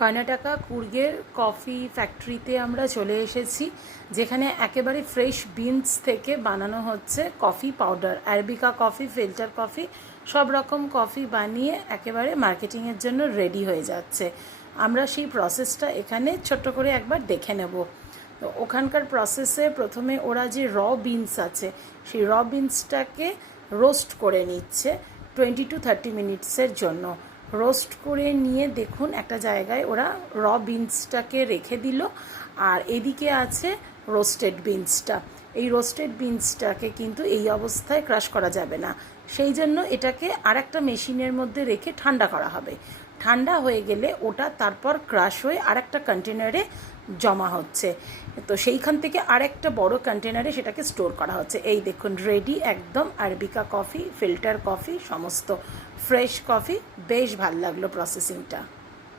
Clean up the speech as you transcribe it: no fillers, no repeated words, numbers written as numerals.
Karnataka কুর্গের coffee ফ্যাক্টরিতে আমরা চলে এসেছি, যেখানে একেবারে ফ্রেশ বিনস থেকে বানানো হচ্ছে coffee powder. Arabica coffee, filter coffee, সব রকম কফি বানিয়ে একেবারে মার্কেটিংয়ের জন্য রেডি হয়ে যাচ্ছে। আমরা সেই প্রসেসটা এখানে ছোট্ট করে একবার দেখে নেব। তো ওখানকার প্রসেসে প্রথমে ওরা যে বিনস আছে, সেই বিনসটাকে রোস্ট করে নিচ্ছে 20 to 30 মিনিটসের জন্য। রোস্ট করে নিয়ে দেখুন একটা জায়গায় ওরা বিনসটাকে রেখে দিল, আর এদিকে আছে রোস্টেড বিনসটা। এই রোস্টেড বিনসটাকে কিন্তু এই অবস্থায় ক্রাশ করা যাবে না, সেই জন্য এটাকে আরেকটা মেশিনের মধ্যে রেখে ঠান্ডা করা হবে। ঠান্ডা হয়ে গেলে ওটা তারপর ক্রাশ হয়ে আরেকটা কন্টেনারে জমা হচ্ছে। তো সেইখান থেকে আরেকটা বড় কন্টেনারে সেটাকে স্টোর করা হচ্ছে। এই দেখুন রেডি একদম আরবিকা কফি, ফিল্টার কফি, সমস্ত ফ্রেশ কফি। বেশ ভালো লাগলো প্রসেসিংটা।